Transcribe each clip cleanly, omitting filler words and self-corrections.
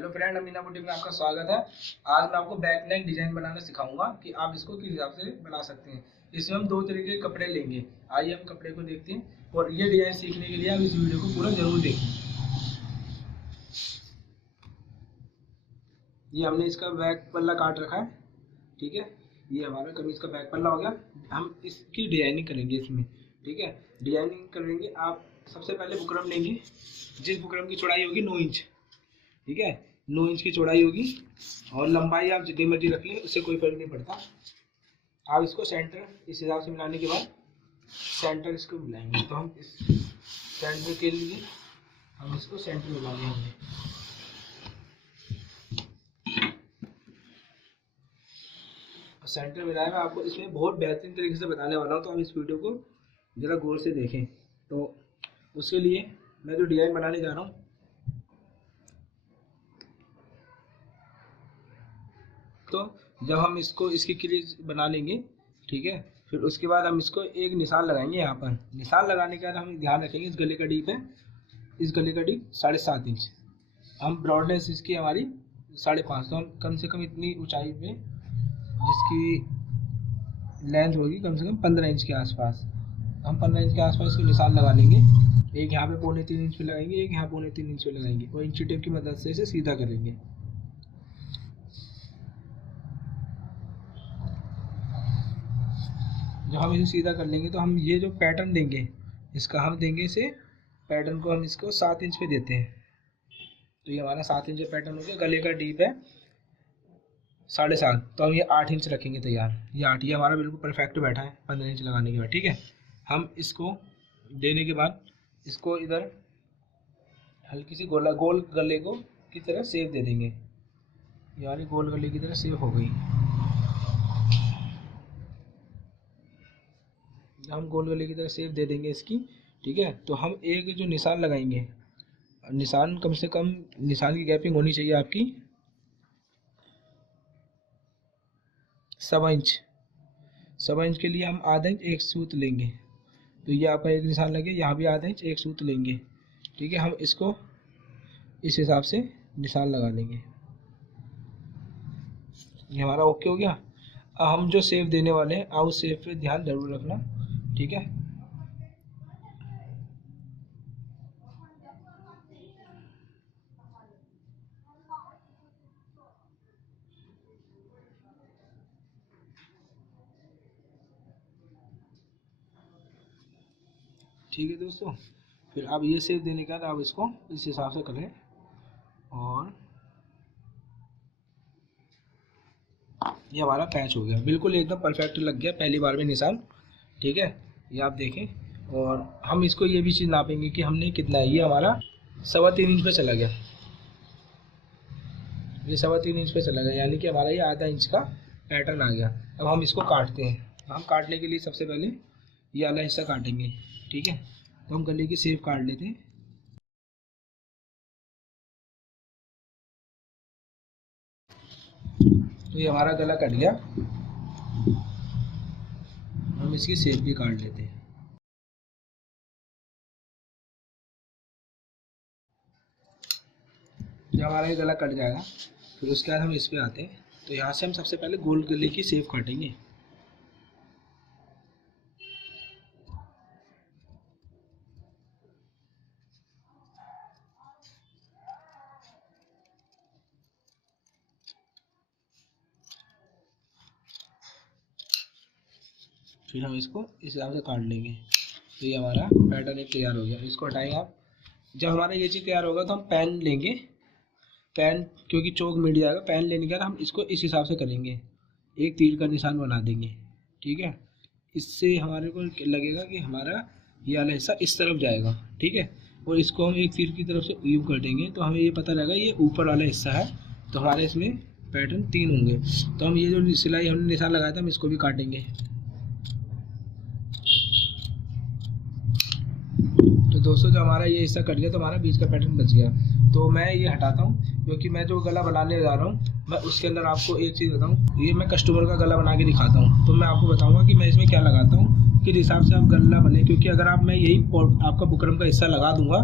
Hello friend, Amina boutique में आपका स्वागत है। आज मैं आपको बैक नेक डिजाइन बनाना सिखाऊंगा कि आप इसको किस हिसाब से बना सकते हैं। इसमें हम दो तरीके के कपड़े लेंगे। आइए हम कपड़े को देखते हैं और ये डिजाइन सीखने के लिए आप इस वीडियो को पूरा जरूर देखें। ये हमने इसका बैक पल्ला काट रखा है, ठीक है। ये हमारा कमीज का बैक पल्ला हो गया। हम इसकी डिजाइनिंग करेंगे इसमें, ठीक है। डिजाइनिंग करेंगे। आप सबसे पहले बुकरम लेंगे। जिस बुकरम की चौड़ाई होगी 9 इंच, ठीक है, 9 इंच की चौड़ाई होगी और लंबाई आप जितनी मर्जी रख लें, उससे कोई फर्क नहीं पड़ता। आप इसको सेंटर इस हिसाब से मिलाने के बाद सेंटर इसको मिलाएंगे। तो हम इस सेंटर के लिए हम इसको सेंटर मिलाने होंगे। सेंटर मिलाया मैं आपको इसमें बहुत बेहतरीन तरीके से बताने वाला हूँ, तो आप इस वीडियो को ज़रा गौर से देखें। तो उसके लिए मैं जो डिज़ाइन बनाने जा रहा हूँ, तो जब हम इसको इसकी क्रीज बना लेंगे, ठीक है, फिर उसके बाद हम इसको एक निशान लगाएंगे। यहाँ पर निशान लगाने के बाद हम ध्यान रखेंगे इस गले का डीप है, इस गले का डीप 7.5 इंच। हम ब्रॉडनेस इसकी हमारी 5.5, तो हम कम से कम इतनी ऊंचाई पे जिसकी लेंथ होगी कम से कम 15 इंच के आसपास, हम 15 इंच के आसपास इसको निशान लगा लेंगे। एक यहाँ पे 2.25 इंच पे लगाएंगे, एक यहाँ 2.25 इंच पे लगाएंगे और इंची टेप की मदद से इसे सीधा करेंगे। जब हम इसे सीधा कर लेंगे तो हम ये जो पैटर्न देंगे इसका हम देंगे इसे पैटर्न को हम इसको 7 इंच पे देते हैं। तो ये हमारा 7 इंच पैटर्न हो गया। गले का डीप है 7.5, तो हम ये 8 इंच रखेंगे तैयार। ये 8, ये हमारा बिल्कुल परफेक्ट बैठा है 15 इंच लगाने के बाद, ठीक है। हम इसको देने के बाद इसको इधर हल्की सी गोल गले को की तरह सेव दे देंगे। यार गोल गले की तरह सेव हो गई। हम गोल गले की तरह सेव दे देंगे इसकी, ठीक है। तो हम एक जो निशान लगाएंगे, निशान कम से कम निशान की गैपिंग होनी चाहिए आपकी 1.25 इंच। 1.25 इंच के लिए हम आधा इंच एक सूत लेंगे। तो ये आपका एक निशान लगे, यहाँ भी आधा इंच एक सूत लेंगे, ठीक है। हम इसको इस हिसाब से निशान लगा लेंगे। ये हमारा ओके हो गया। अब हम जो सेव देने वाले हैं आप उस सेव पे ध्यान जरूर रखना, ठीक है। ठीक है दोस्तों, फिर आप ये सेव देने के बाद आप इसको इस हिसाब से करें और ये हमारा पैच हो गया, बिल्कुल एकदम परफेक्ट लग गया पहली बार में निशान, ठीक है। ये आप देखें। और हम इसको ये भी चीज़ नापेंगे कि हमने कितना है। ये हमारा 3.25 इंच पे चला गया, ये 3.25 इंच पे चला गया, यानी कि हमारा ये आधा इंच का पैटर्न आ गया। अब हम इसको काटते हैं। हम काटने के लिए सबसे पहले ये वाला हिस्सा काटेंगे, ठीक है। तो हम गले की शेप काट लेते हैं। तो ये हमारा गला कट गया। हम इसकी शेप भी काट लेते हैं। जब हमारा ये गला कट जाएगा फिर उसके बाद हम इस पे आते हैं। तो यहाँ से हम सबसे पहले गोल गले की शेप काटेंगे। फिर हम इसको इस हिसाब से काट लेंगे। तो ये हमारा पैटर्न एक तैयार हो गया। इसको हटाएंगे आप। जब हमारा ये चीज़ तैयार होगा तो हम पेन लेंगे। पेन क्योंकि चौक मिट जाएगा, पेन लेने के बाद हम इसको इस हिसाब से करेंगे, एक तीर का निशान बना देंगे, ठीक है। इससे हमारे को लगेगा कि हमारा ये वाला हिस्सा इस तरफ जाएगा, ठीक है। और इसको हम एक तीर की तरफ से यूँ कर देंगे तो हमें ये पता लगेगा ये ऊपर वाला हिस्सा है। तो हमारे इसमें पैटर्न 3 होंगे। तो हम ये जो सिलाई हमने निशान लगाया था हम इसको भी काटेंगे। तो दोस्तों जो हमारा ये हिस्सा कट गया तो हमारा बीच का पैटर्न बच गया। तो मैं ये हटाता हूँ क्योंकि मैं जो गला बनाने जा रहा हूँ मैं उसके अंदर आपको एक चीज़ बताऊँ। ये मैं कस्टमर का गला बना के दिखाता हूँ, तो मैं आपको बताऊँगा कि मैं इसमें क्या लगाता हूँ, किस हिसाब से आप गला बने। क्योंकि अगर आप मैं यही आपका बुकरम का हिस्सा लगा दूँगा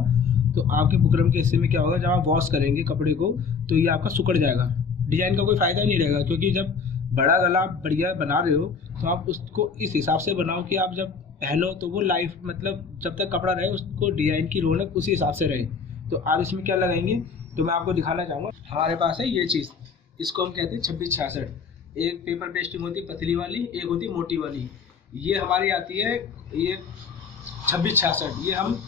तो आपके बुकरम के हिस्से में क्या होगा, जब आप वॉश करेंगे कपड़े को तो ये आपका सिकुड़ जाएगा, डिजाइन का कोई फ़ायदा नहीं रहेगा। क्योंकि जब बड़ा गला आप बढ़िया बना रहे हो तो आप उसको इस हिसाब से बनाओ कि आप जब पहनो तो वो लाइफ मतलब जब तक कपड़ा रहे उसको डिजाइन की रौनक उसी हिसाब से रहे। तो आप इसमें क्या लगाएंगे तो मैं आपको दिखाना चाहूँगा। हमारे पास है ये चीज़, इसको हम कहते हैं 2666। एक पेपर पेस्टिंग होती है पतली वाली, एक होती मोटी वाली। ये हमारी आती है ये 2666। ये हम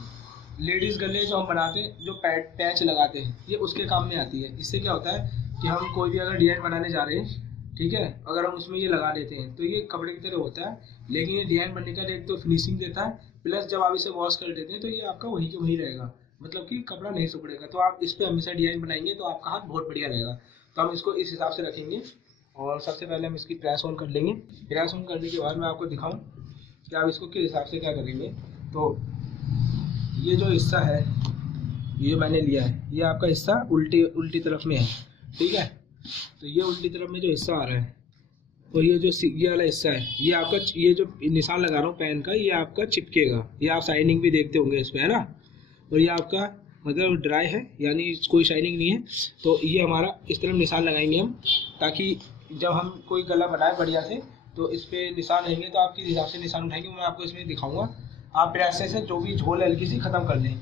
लेडीज़ गले जो हम बनाते हैं, जो पैच लगाते हैं, ये उसके काम में आती है। इससे क्या होता है कि हम कोई भी अगर डिजाइन बनाने जा रहे हैं, ठीक है, अगर हम उसमें ये लगा देते हैं तो ये कपड़े की तरह होता है, लेकिन ये डिजाइन बनने का एक तो फिनिशिंग देता है, प्लस जब आप इसे वॉश कर देते हैं तो ये आपका वही के वही रहेगा, मतलब कि कपड़ा नहीं सिकुड़ेगा। तो आप इस पर हमेशा डिजाइन बनाएंगे तो आपका हाथ बहुत बढ़िया रहेगा। तो हम इसको इस हिसाब से रखेंगे और सबसे पहले हम इसकी प्रेस ऑन कर लेंगे। प्रेस ऑन करने के बाद मैं आपको दिखाऊँ कि आप इसको किस हिसाब से क्या करेंगे। तो ये जो हिस्सा है ये मैंने लिया है, ये आपका हिस्सा उल्टी तरफ में है, ठीक है। तो ये उल्टी तरफ में जो हिस्सा आ रहा है और ये जो ये वाला हिस्सा है, ये आपका ये जो निशान लगा रहा हूँ पेन का, ये आपका चिपकेगा। ये आप शाइनिंग भी देखते होंगे इस पर, है ना। और ये आपका मतलब ड्राई है, यानी कोई शाइनिंग नहीं है। तो ये हमारा इस तरफ निशान लगाएंगे हम, ताकि जब हम कोई गला बनाए बढ़िया से तो इस पर निशान रहेंगे। तो आप किस हिसाब से निशान उठाएंगे मैं आपको इसमें दिखाऊँगा। आप प्रेस से जो भी झोल हल्की सी ख़त्म कर लें,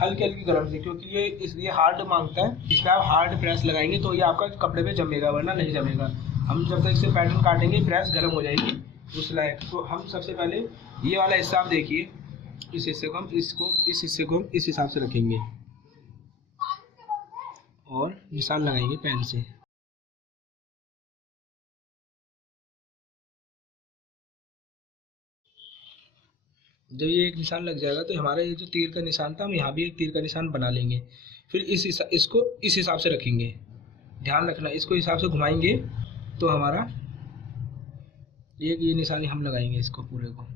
हल्की गर्म से, क्योंकि ये इसलिए हार्ड मांगता है। इस पर आप हार्ड प्रेस लगाएंगे तो ये आपका कपड़े पे जमेगा, वरना नहीं जमेगा। हम जब तक इसे पैटर्न काटेंगे प्रेस गर्म हो जाएगी उस लायक। तो हम सबसे पहले ये वाला हिस्सा आप देखिए, इस हिस्से को हम इस हिस्से को हम इस हिसाब से रखेंगे और निशान लगाएंगे पेन से। जब ये एक निशान लग जाएगा तो हमारा ये जो तीर का निशान था हम यहाँ भी एक तीर का निशान बना लेंगे। फिर इसको इस हिसाब से रखेंगे, ध्यान रखना, इसको हिसाब से घुमाएंगे तो हमारा ये निशानी हम लगाएंगे इसको पूरे को।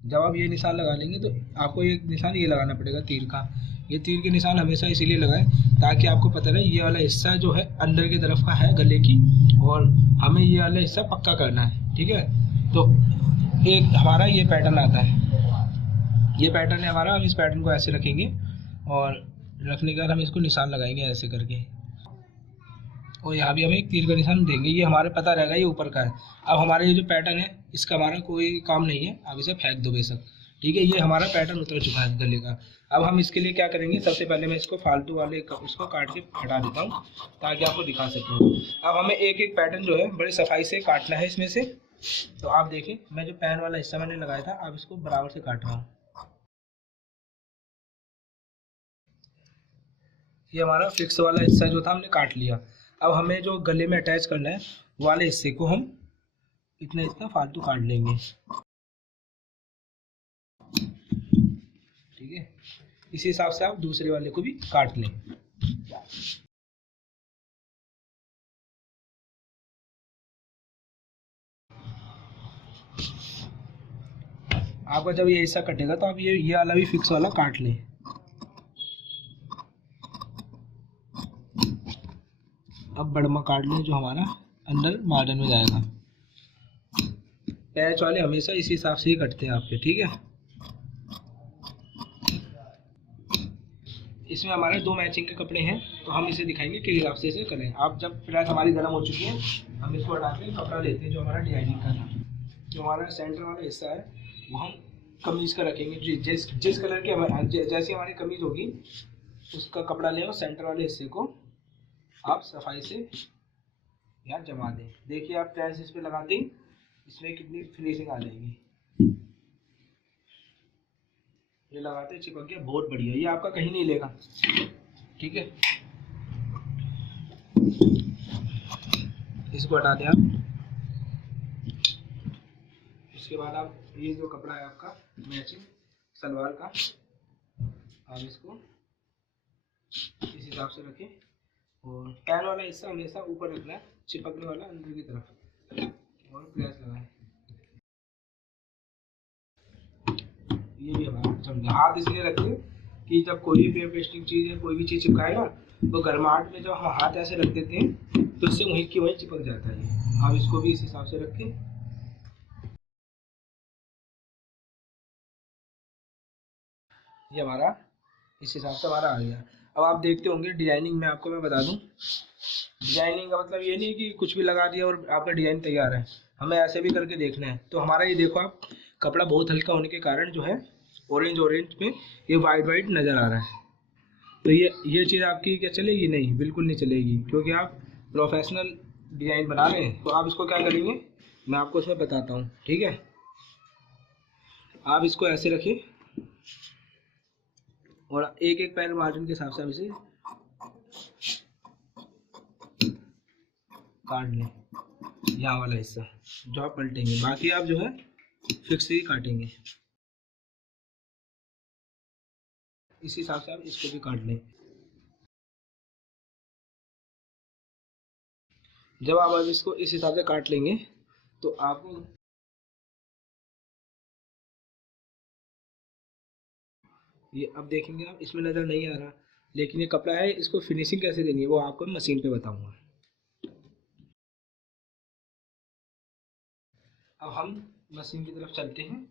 जब आप ये निशान लगा लेंगे तो आपको एक निशान ये लगाना पड़ेगा तीर का। ये तीर के निशान हमेशा इसीलिए लगाएं ताकि आपको पता रहे ये वाला हिस्सा जो है अंदर की तरफ का है गले की, और हमें ये वाला हिस्सा पक्का करना है, ठीक है। तो एक हमारा ये पैटर्न आता है, ये पैटर्न है हमारा। हम इस पैटर्न को ऐसे रखेंगे और रखने के बाद हम इसको निशान लगाएंगे ऐसे करके, और यहाँ भी हम एक तीर का निशान देंगे। ये हमारे पता रहेगा ये ऊपर का है। अब हमारा ये जो पैटर्न है इसका हमारा कोई काम नहीं है, आप इसे फेंक दो बेशक, ठीक है। ये हमारा पैटर्न उतर चुका है गले का। अब हम इसके लिए क्या करेंगे, सबसे पहले मैं इसको फालतू वाले उसको काट के हटा देता हूँ ताकि आपको दिखा सकूँ। अब हमें एक एक पैटर्न जो है बड़ी सफाई से काटना है इसमें से। तो आप देखिए मैं जो पैन वाला हिस्सा मैंने लगाया था अब इसको बराबर से काट रहा हूँ। ये हमारा फिक्स वाला हिस्सा जो था हमने काट लिया। अब हमें जो गले में अटैच करना है वाले हिस्से को हम इतना फालतू काट लेंगे, ठीक है। इसी हिसाब से आप दूसरे वाले को भी काट लें। आपका जब ये हिस्सा कटेगा तो आप ये वाला भी फिक्स वाला काट लें। अब बड़मा काट लें जो हमारा अंदर मॉडर्न में जाएगा। पैच वाले हमेशा इसी हिसाब से ही कटते हैं आपके, ठीक है। इसमें हमारे 2 मैचिंग के कपड़े हैं तो हम इसे दिखाएंगे किस हिसाब से इसे करें। आप जब प्रेस हमारी गर्म हो चुकी है हम इसको हटा के कपड़ा लेते हैं जो हमारा डिजाइनिंग का था। जो हमारा सेंटर वाला हिस्सा है वो हम कमीज का रखेंगे। जिस कलर की जैसी हमारी कमीज होगी उसका कपड़ा लें और सेंटर वाले हिस्से को आप सफाई से यहाँ जमा दें। देखिए आप प्रेस इस पर लगाते ही इसमें कितनी फिनिशिंग आ जाएगी। ये लगाते चिपक गया, बहुत बढ़िया। ये आपका कहीं नहीं लेगा, ठीक है। इसको हटा दें आप। उसके बाद आप ये जो कपड़ा है आपका मैचिंग सलवार का, आप इसको इस हिसाब से रखें और पैन वाला हिस्सा हमेशा ऊपर रखना है, चिपकने वाला अंदर की तरफ, और प्रेस लगाएं। ये भी हमारा चमड़ा। हाथ इसलिए रखें कि जब कोई भी पेपर पेस्टिंग चीज़ है कोई भी चीज़ चिपकाए ना तो गर्माहट में जब हम हाथ ऐसे रख देते हैं तो इससे वहीं की वहीं चिपक जाता है। आप इसको भी इस हिसाब से रखें ये हमारा इस हिसाब से हमारा आ गया। अब आप देखते होंगे डिजाइनिंग में, आपको मैं बता दूं, डिजाइनिंग का मतलब ये नहीं कि कुछ भी लगा दिया और आपका डिजाइन तैयार है, हमें ऐसे भी करके देखना है। तो हमारा ये देखो आप, कपड़ा बहुत हल्का होने के कारण जो है ऑरेंज ऑरेंज में ये वाइट वाइट नज़र आ रहा है। तो ये चीज़ आपकी क्या चलेगी? नहीं, बिल्कुल नहीं चलेगी, क्योंकि आप प्रोफेशनल डिज़ाइन बना रहे हैं। तो आप इसको क्या करेंगे, मैं आपको इसमें बताता हूँ, ठीक है। आप इसको ऐसे रखिए और एक एक पैर मार्जिन के हिसाब से आप इसे काट लें, यहाँ वाला हिस्सा जो आप पलटेंगे, बाकी आप जो है फिक्स ही काटेंगे। इस हिसाब से आप इसको भी काट लें। जब आप अब इसको इस हिसाब से काट लेंगे तो आपको ये अब देखेंगे आप, इसमें नज़र नहीं आ रहा, लेकिन ये कपड़ा है, इसको फिनिशिंग कैसे देनी है वो आपको मशीन पे बताऊंगा। अब हम मशीन की तरफ चलते हैं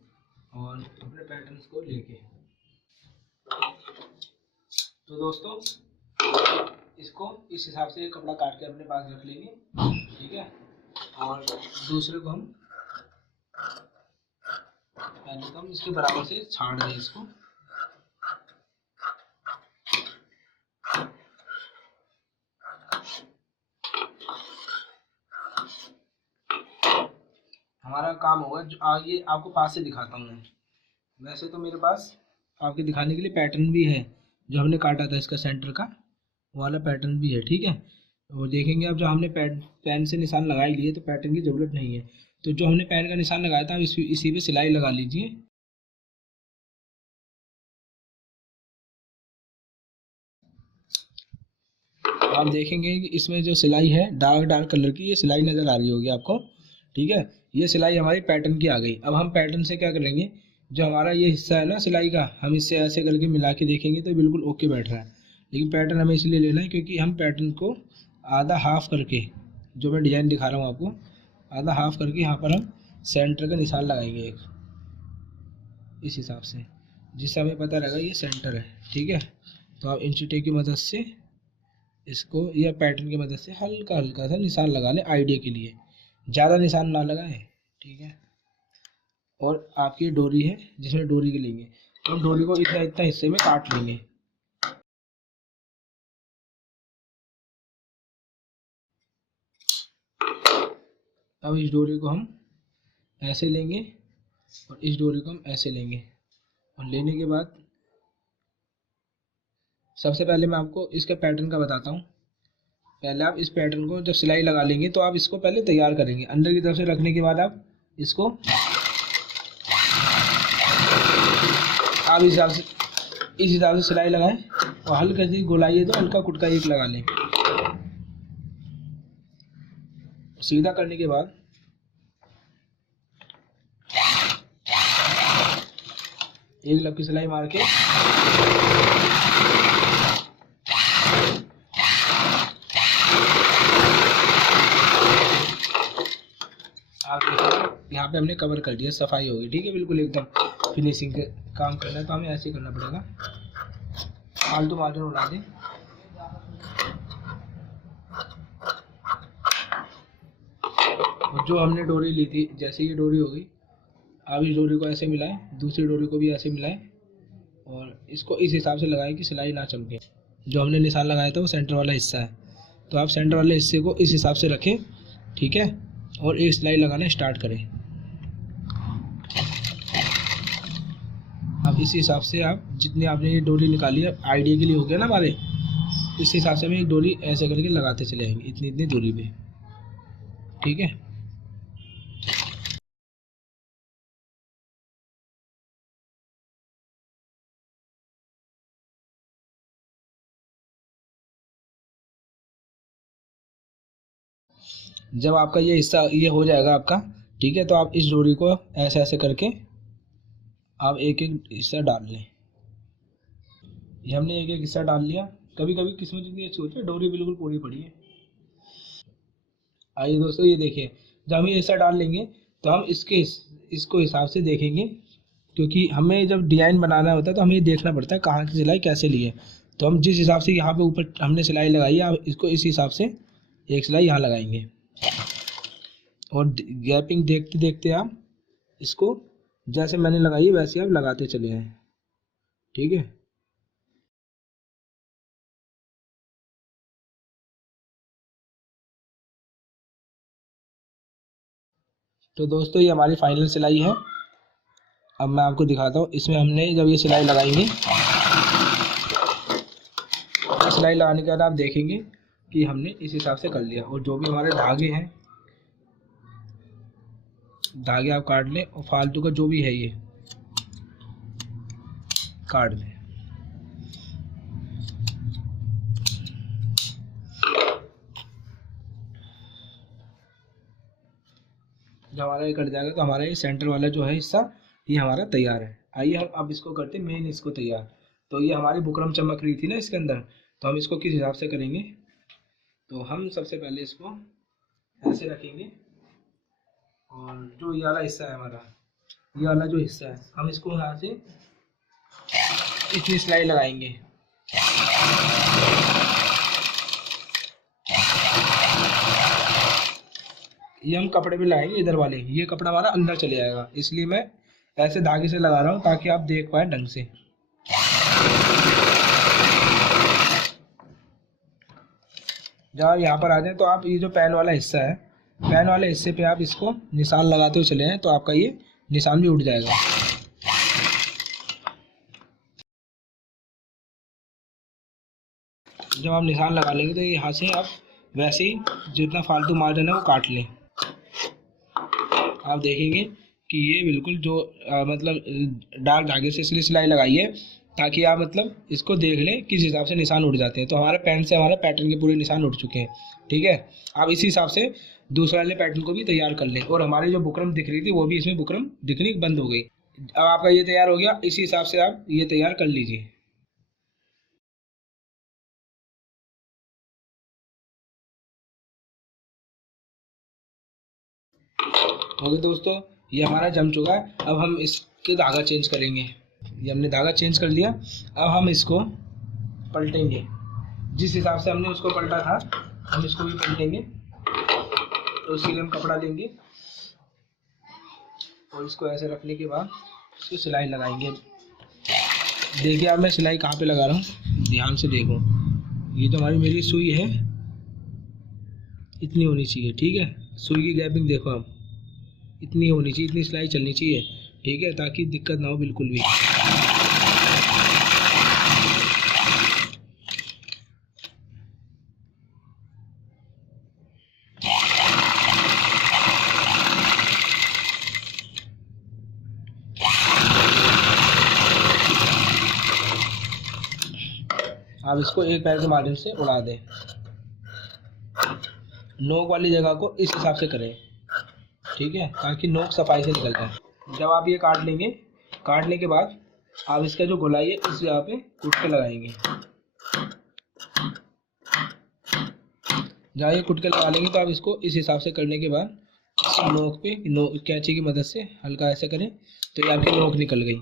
और अपने पैटर्न्स को लेके। तो दोस्तों, इसको इस हिसाब से कपड़ा काट के अपने पास रख लेंगे, ठीक है। और दूसरे को हम पहले तो हम इसके बराबर से छाड़ दें इसको। हमारा काम होगा जो आगे आपको पास से दिखाता हूँ मैं। वैसे तो मेरे पास आपके दिखाने के लिए पैटर्न भी है, जो हमने काटा था इसका सेंटर का वाला पैटर्न भी है, ठीक है। और देखेंगे अब, जो हमने पेन से निशान लगा ही लिए तो पैटर्न की ज़रूरत नहीं है। तो जो हमने पेन का निशान लगाया था, इसी पे सिलाई लगा लीजिए। आप देखेंगे कि इसमें जो सिलाई है डार्क डार्क कलर की, ये सिलाई नज़र आ रही होगी आपको, ठीक है। ये सिलाई हमारी पैटर्न की आ गई। अब हम पैटर्न से क्या करेंगे, जो हमारा ये हिस्सा है ना सिलाई का, हम इससे ऐसे करके मिला के देखेंगे तो बिल्कुल ओके बैठ रहा है। लेकिन पैटर्न हमें इसलिए लेना है क्योंकि हम पैटर्न को आधा हाफ करके, जो मैं डिज़ाइन दिखा रहा हूँ आपको, आधा हाफ करके यहाँ पर हम सेंटर का निशान लगाएंगे एक, इस हिसाब से, जिससे हमें पता रहेगा ये सेंटर है, ठीक है। तो आप इंची टेप की मदद से इसको या पैटर्न की मदद से हल्का हल्का सा निशान लगा लें आइडिया के लिए, ज़्यादा निशान ना लगाएं, ठीक है। और आपकी डोरी है जिसमें डोरी के लेंगे, तो हम डोरी को इतना इतना हिस्से में काट लेंगे। अब इस डोरी को हम ऐसे लेंगे और इस डोरी को हम ऐसे लेंगे, और लेने के बाद सबसे पहले मैं आपको इसके पैटर्न का बताता हूँ। पहले आप इस पैटर्न को जब सिलाई लगा लेंगे तो आप इसको पहले तैयार करेंगे, अंदर की तरफ से रखने के बाद आप इसको आप इस हिसाब से सिलाई लगाएं और हल्का सी गोलाई है तो हल्का कुटका एक लगा लें। सीधा करने के बाद एक लपकी सिलाई मार के आप यहाँ पे हमने कवर कर दिया, सफाई होगी, ठीक है, बिल्कुल एकदम फिनिशिंग के काम करना है तो हमें ऐसे ही करना पड़ेगा। फालतू मार्जिन उड़ा दें। और जो हमने डोरी ली थी, जैसे ये डोरी होगी, आप इस डोरी को ऐसे मिलाएं, दूसरी डोरी को भी ऐसे मिलाएं और इसको इस हिसाब से लगाएं कि सिलाई ना चमके। जो हमने निशान लगाया था वो सेंटर वाला हिस्सा है, तो आप सेंटर वाले हिस्से को इस हिसाब से रखें, ठीक है। और एक सिलाई लगाना स्टार्ट करें। अब इस हिसाब से आप जितनी आपने ये डोरी निकाली है, आइडिया के लिए हो गया ना हमारे, इस हिसाब से हम एक डोरी ऐसे करके लगाते चले आएंगे इतनी इतनी दूरी पे, ठीक है। जब आपका ये हिस्सा ये हो जाएगा आपका, ठीक है, तो आप इस डोरी को ऐसे ऐसे करके आप एक एक हिस्सा डाल लें। ये हमने एक एक हिस्सा डाल लिया। कभी कभी किस्मत इतनी अच्छी होती है, डोरी बिल्कुल पूरी पड़ी है। आइए दोस्तों, ये देखिए, जब हम ये हिस्सा डाल लेंगे तो हम इसको हिसाब से देखेंगे क्योंकि हमें जब डिज़ाइन बनाना होता है तो हमें ये देखना पड़ता है कहाँ की सिलाई कैसे ली है। तो हम जिस हिसाब से यहाँ पे ऊपर हमने सिलाई लगाई है, आप इसको इस हिसाब से एक सिलाई यहाँ लगाएंगे और गैपिंग देखते देखते आप इसको जैसे मैंने लगाई है वैसे आप लगाते चले आए। ठीक है। तो दोस्तों ये हमारी फाइनल सिलाई है। अब मैं आपको दिखाता हूँ, इसमें हमने जब ये सिलाई लगाएंगे, सिलाई लगाने के बाद आप देखेंगे कि हमने इस हिसाब से कर लिया। और जो भी हमारे धागे हैं, धागे आप काट लें और फालतू का जो भी है ये काट दें। जब हमारा ये कट जाएगा तो हमारा ये सेंटर वाला जो है हिस्सा ये हमारा तैयार है। आइए हम अब इसको करते हैं मेन इसको तैयार। तो ये हमारी बुकरम चमक रही थी ना इसके अंदर, तो हम इसको किस हिसाब से करेंगे। तो हम सबसे पहले इसको ऐसे रखेंगे और जो ये वाला हिस्सा है हमारा, ये वाला जो हिस्सा है, हम इसको यहाँ से इतनी सिलाई लगाएंगे। ये हम कपड़े पे लगाएंगे इधर वाले, ये कपड़ा हमारा अंदर चले जाएगा, इसलिए मैं ऐसे धागे से लगा रहा हूँ ताकि आप देख पाए ढंग से। जब आप यहाँ पर आ जाए तो आप ये जो पैन वाला हिस्सा है, पैन वाले हिस्से पे आप इसको निशान लगाते हुए चले जाएं तो आपका ये निशान भी उठ जाएगा। जब आप निशान लगा लेंगे तो यहाँ से आप वैसे ही जितना फालतू मार्जिन है वो काट लें। आप देखेंगे कि ये बिल्कुल जो मतलब डार्क धागे से इसलिए सिलाई लगाई है ताकि आप मतलब इसको देख लें किस हिसाब से निशान उड़ जाते हैं। तो हमारे पैंट से हमारे पैटर्न के पूरे निशान उड़ चुके हैं। ठीक है। आप इसी हिसाब से दूसरे वाले पैटर्न को भी तैयार कर लें। और हमारी जो बुकरम दिख रही थी वो भी इसमें बुकरम दिखनी बंद हो गई। अब आपका ये तैयार हो गया, इसी हिसाब से आप ये तैयार कर लीजिए। ओके दोस्तों, ये हमारा जम चुका है। अब हम इसके धागा चेंज करेंगे। ये हमने धागा चेंज कर लिया। अब हम इसको पलटेंगे, जिस हिसाब से हमने उसको पलटा था हम इसको भी पलटेंगे। तो उसके लिए हम कपड़ा लेंगे और इसको ऐसे रखने के बाद इसको सिलाई लगाएंगे। देखिए अब मैं सिलाई कहाँ पे लगा रहा हूँ, ध्यान से देखो। ये जो हमारी मेरी सुई है इतनी होनी चाहिए। ठीक है। सुई की गैपिंग देखो आप, इतनी होनी चाहिए, इतनी सिलाई चलनी चाहिए। ठीक है, ताकि दिक्कत ना हो बिल्कुल भी। आप इसको एक पैर के माध्यम से उड़ा दें। नोक वाली जगह को इस हिसाब से करें। ठीक है, ताकि नोक सफाई से निकल जाए। जब आप ये काट लेंगे, काटने के बाद आप इसका जो गोलाई है इस जगह पे कुट के लगाएंगे। जहाँ ये कुट के लगा लेंगे तो आप इसको इस हिसाब से करने के बाद नोक पे कैंची की मदद से हल्का ऐसे करें तो ये आपकी नोक निकल गई।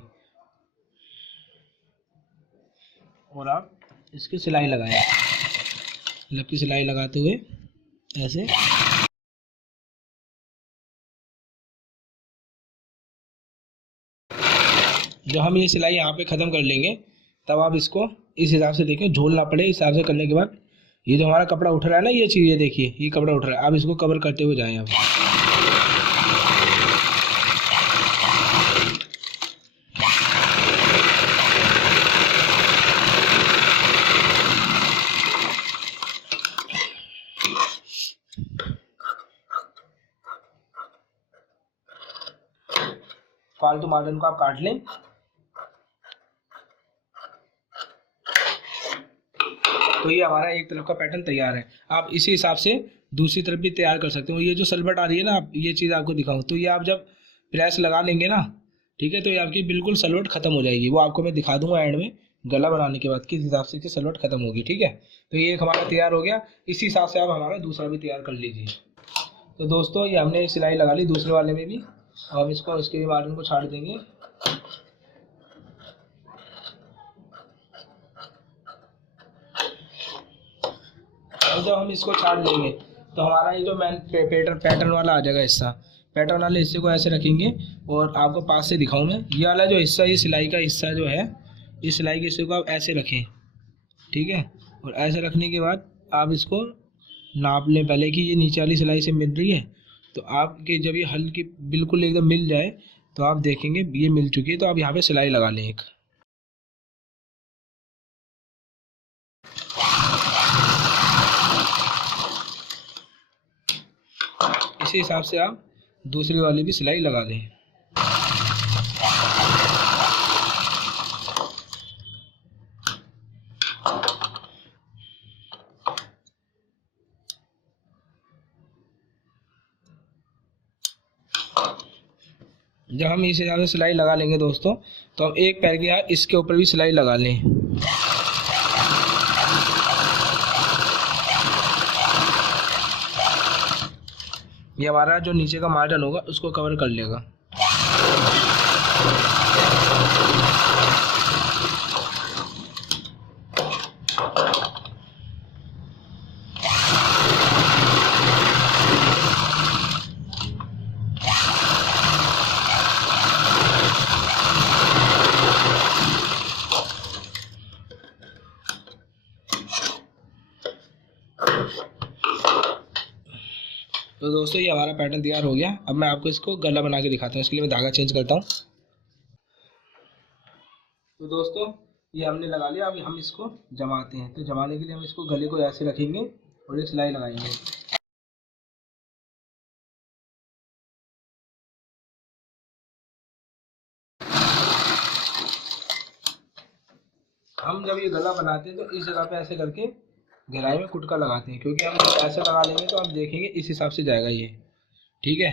और आप इसकी सिलाई लगाएं, लब की सिलाई लगाते हुए ऐसे। जब हम ये सिलाई यहाँ पे ख़त्म कर लेंगे तब आप इसको इस हिसाब से देखें, झोल ना पड़े इस हिसाब से करने के बाद ये जो हमारा कपड़ा उठ रहा है ना, ये चीज़ ये देखिए, ये कपड़ा उठ रहा है। आप इसको कवर करते हुए जाएं। आप फालतू मार्जिन को आप काट लें। तो ये हमारा एक तरफ का पैटर्न तैयार है। आप इसी हिसाब से दूसरी तरफ भी तैयार कर सकते हो। ये जो सलवट आ रही है ना, आप ये चीज़ आपको दिखाऊं तो ये आप जब प्रेस लगा लेंगे ना, ठीक है, तो ये आपकी बिल्कुल सलवट खत्म हो जाएगी। वो आपको मैं दिखा दूंगा एंड में, गला बनाने के बाद किस हिसाब से सलवट खत्म होगी। ठीक है। तो ये एक हमारा तैयार हो गया। इसी हिसाब से आप हमारा दूसरा भी तैयार कर लीजिए। तो दोस्तों ये हमने एक सिलाई लगा ली दूसरे वाले में भी। अब हम इसको इसके भी मार्जिन को छाड़ देंगे। और जब हम इसको छाड़ लेंगे तो हमारा ये जो मैन पैटर्न वाला आ जाएगा हिस्सा, पैटर्न वाले हिस्से को ऐसे रखेंगे। और आपको पास से दिखाऊं मैं, ये वाला जो हिस्सा, ये सिलाई का हिस्सा जो है, इस सिलाई के हिस्से को आप ऐसे रखें, ठीक है। और ऐसे रखने के बाद आप इसको नाप लें पहले कि ये नीचे वाली सिलाई से मिल रही है। तो आपके जब ये हल्की बिल्कुल एकदम मिल जाए तो आप देखेंगे ये मिल चुकी है, तो आप यहाँ पे सिलाई लगा लें एक। इसी हिसाब से आप दूसरी वाली भी सिलाई लगा दें। जब हम इस हिसाब से सिलाई लगा लेंगे दोस्तों, तो हम एक पैर के यहाँ इसके ऊपर भी सिलाई लगा लें। ये हमारा जो नीचे का मार्जिन होगा उसको कवर कर लेगा। तो दोस्तों ये हमारा पैटर्न तैयार हो गया। अब मैं आपको इसको गला बना के दिखाता हूँ। इसके लिए मैं धागा चेंज करता हूँ। तो दोस्तों ये हमने लगा लिया। अब हम इसको जमाते हैं। तो जमाने के लिए हम इसको गले को ऐसे रखेंगे और एक सिलाई लगाएंगे। हम जब ये गला बनाते हैं तो इस जगह पे ऐसे करके गहराई में कुटका लगाते हैं, क्योंकि हम ऐसे लगा लेंगे तो आप देखेंगे इस हिसाब से जाएगा ये, ठीक है।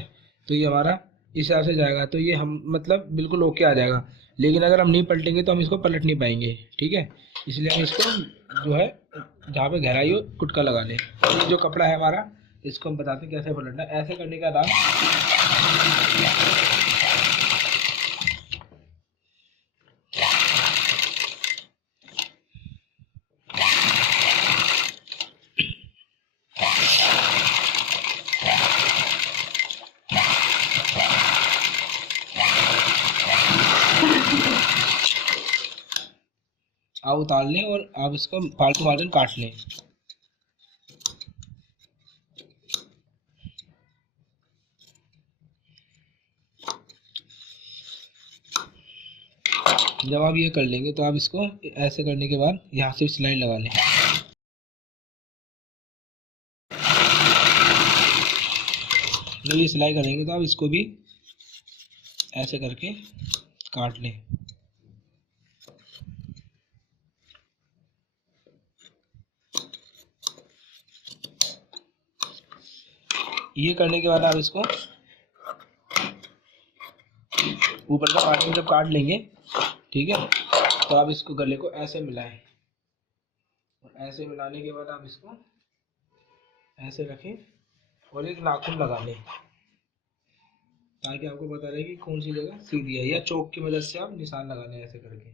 तो ये हमारा इस हिसाब से जाएगा, तो ये हम मतलब बिल्कुल ओके आ जाएगा। लेकिन अगर हम नहीं पलटेंगे तो हम इसको पलट नहीं पाएंगे, ठीक है। इसलिए हम इसको जो है जहाँ पे गहराई हो कुटका लगा लें। ये जो कपड़ा है हमारा, इसको हम बताते हैं कैसे पलटना है। ऐसे करने का दाम आप उतार लें और आप इसको फालतू मार्जिन काट लें। जब आप ये कर लेंगे तो आप इसको ऐसे करने के बाद यहाँ से सिलाई लगा लें। जब ये सिलाई करेंगे तो आप इसको भी ऐसे करके काट लें। ये करने के बाद आप इसको ऊपर का पार्ट में जब काट लेंगे, ठीक है, तो आप इसको गले को ऐसे मिलाएं। और ऐसे मिलाने के बाद आप इसको ऐसे रखें और एक नाखून लगा लें, ताकि आपको पता रहे कि कौन सी जगह सीधी है। या चौक की मदद से आप निशान लगा लें ऐसे करके,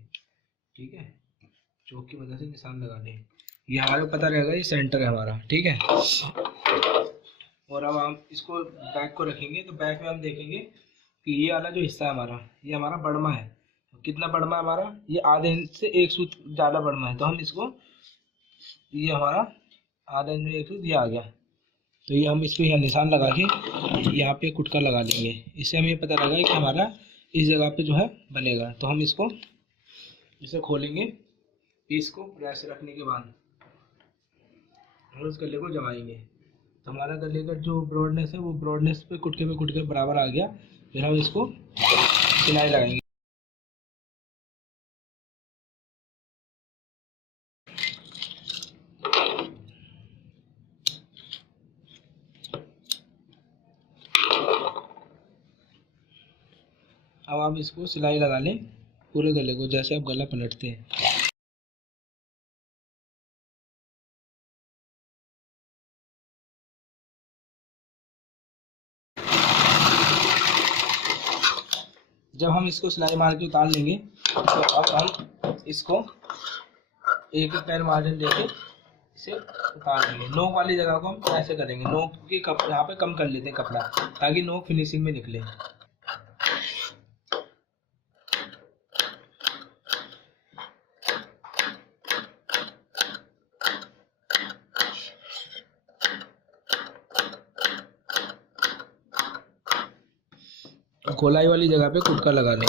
ठीक है। चौक की मदद से निशान लगा लें। ये हमारे को पता रहेगा ये सेंटर है हमारा, ठीक है। और अब हम इसको बैक को रखेंगे तो बैक में हम देखेंगे कि ये वाला जो हिस्सा है हमारा, ये हमारा बड़मा है। कितना बड़मा है हमारा? ये आधे इंच से एक सूत ज़्यादा बड़मा है। तो हम इसको, ये हमारा आधा इंच में एक सूत ये आ गया, तो ये हम इसको यहाँ निशान लगा के यहाँ पे कुटका लगा लेंगे। इससे हमें पता लगा कि हमारा इस जगह पे जो है बनेगा। तो हम इसको इसे खोलेंगे, पीस को प्रेस रखने के बाद हम उस गले को जमाएंगे। तो हमारा गले का जो ब्रॉडनेस है वो ब्रॉडनेस पे कुटके बराबर आ गया। फिर हम इसको सिलाई लगाएंगे। अब आप इसको सिलाई लगा लें पूरे गले को, जैसे आप गला पलटते हैं। जब हम इसको सिलाई मार के उतार लेंगे तो अब हम इसको एक पैर मार्जिन देके इसे उतार लेंगे। नोक वाली जगह को हम ऐसे करेंगे, नोक की यहाँ पे कम कर लेते हैं कपड़ा ताकि नोक फिनिशिंग में निकले। गोलाई वाली जगह पे कुटका लगा लें।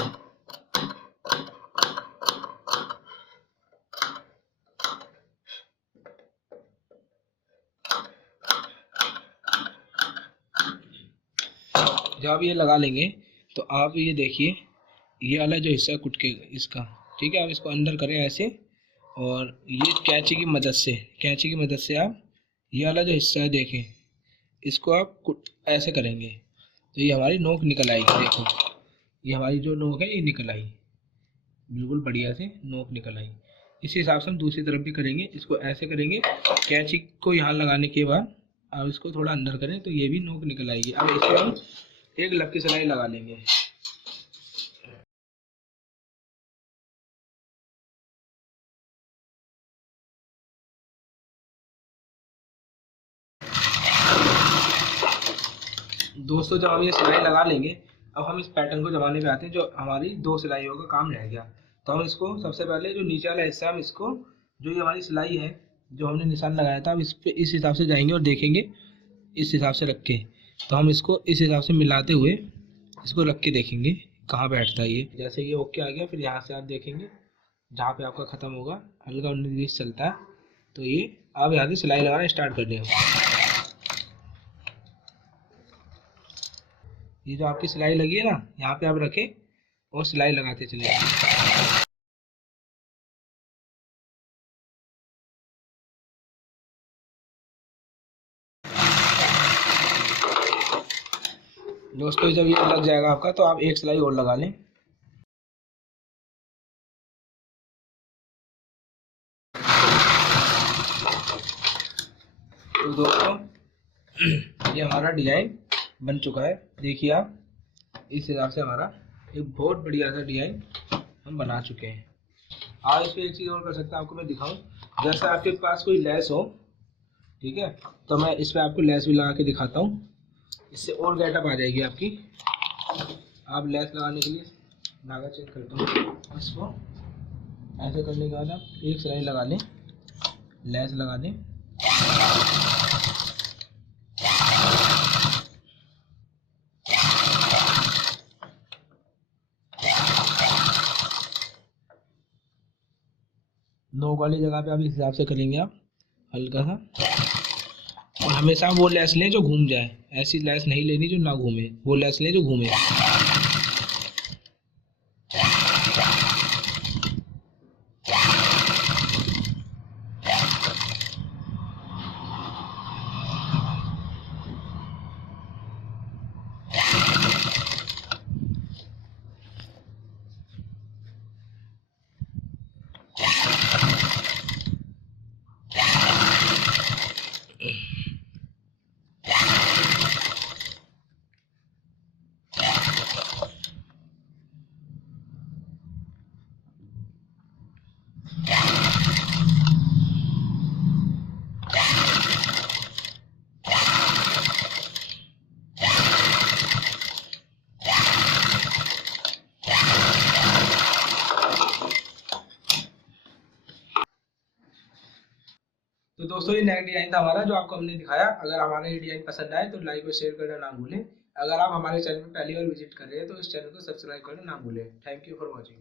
जब आप ये लगा लेंगे तो आप ये देखिए, ये वाला जो हिस्सा है कुटके इसका, ठीक है, आप इसको अंदर करें ऐसे, और ये कैंची की मदद से आप ये वाला जो हिस्सा है देखें, इसको आप ऐसे करेंगे तो ये हमारी नोक निकल आएगी। देखो ये हमारी जो नोक है ये निकल आई, बिल्कुल बढ़िया से नोक निकल आई। इसी हिसाब से हम दूसरी तरफ भी करेंगे, इसको ऐसे करेंगे, कैंची को यहाँ लगाने के बाद आप इसको थोड़ा अंदर करें तो ये भी नोक निकल आएगी। अब इसमें हम एक लपकी सिलाई लगा लेंगे। दोस्तों जब हम ये सिलाई लगा लेंगे, अब हम इस पैटर्न को जमाने पे आते हैं। जो हमारी 2 सिलाइयों का काम रह गया, तो हम इसको सबसे पहले जो नीचे वाला हिस्सा, हम इसको जो ये हमारी सिलाई है जो हमने निशान लगाया था, हम इस पे इस हिसाब से जाएंगे और देखेंगे इस हिसाब से रख के, तो हम इसको इस हिसाब से मिलाते हुए इसको रख के देखेंगे कहाँ बैठता है ये। जैसे ये ओके आ गया, फिर यहाँ से आप देखेंगे जहाँ पे आपका ख़त्म होगा हल्का 19-20 चलता है, तो ये आप यहाँ से सिलाई लगाना स्टार्ट कर दें। ये जो आपकी सिलाई लगी है ना, यहाँ पे आप रखें और सिलाई लगाते चले। दोस्तों जब ये लग जाएगा आपका, तो आप एक सिलाई और लगा लें। तो दोस्तों ये हमारा डिजाइन बन चुका है। देखिए आप इस हिसाब से हमारा एक बहुत बढ़िया सा डिजाइन हम बना चुके हैं। आप इस पर एक चीज़ और कर सकते हैं, आपको मैं दिखाऊं। जैसे आपके पास कोई लेस हो, ठीक है, तो मैं इस पर आपको लेस भी लगा के दिखाता हूँ, इससे और गेटअप आ जाएगी आपकी। आप लेस लगाने के लिए धागा चेक करता हूँ, इसको ऐसे करने के बाद आप एक सिलाई लगा लें, लेस लगा दें, नोक वाली जगह पे आप इस हिसाब से करेंगे आप हल्का सा। और हमेशा वो लेस लें जो घूम जाए, ऐसी लेस नहीं लेनी जो ना घूमे, वो लेस लें जो घूमे। तो दोस्तों ये नेक डिजाइन था हमारा जो आपको हमने दिखाया। अगर हमारा ये डिजाइन पसंद आए तो लाइक और शेयर करना ना भूलें। अगर आप हमारे चैनल में पहली बार विजिट कर रहे हैं तो इस चैनल को सब्सक्राइब करना ना भूलें। Thank you for watching.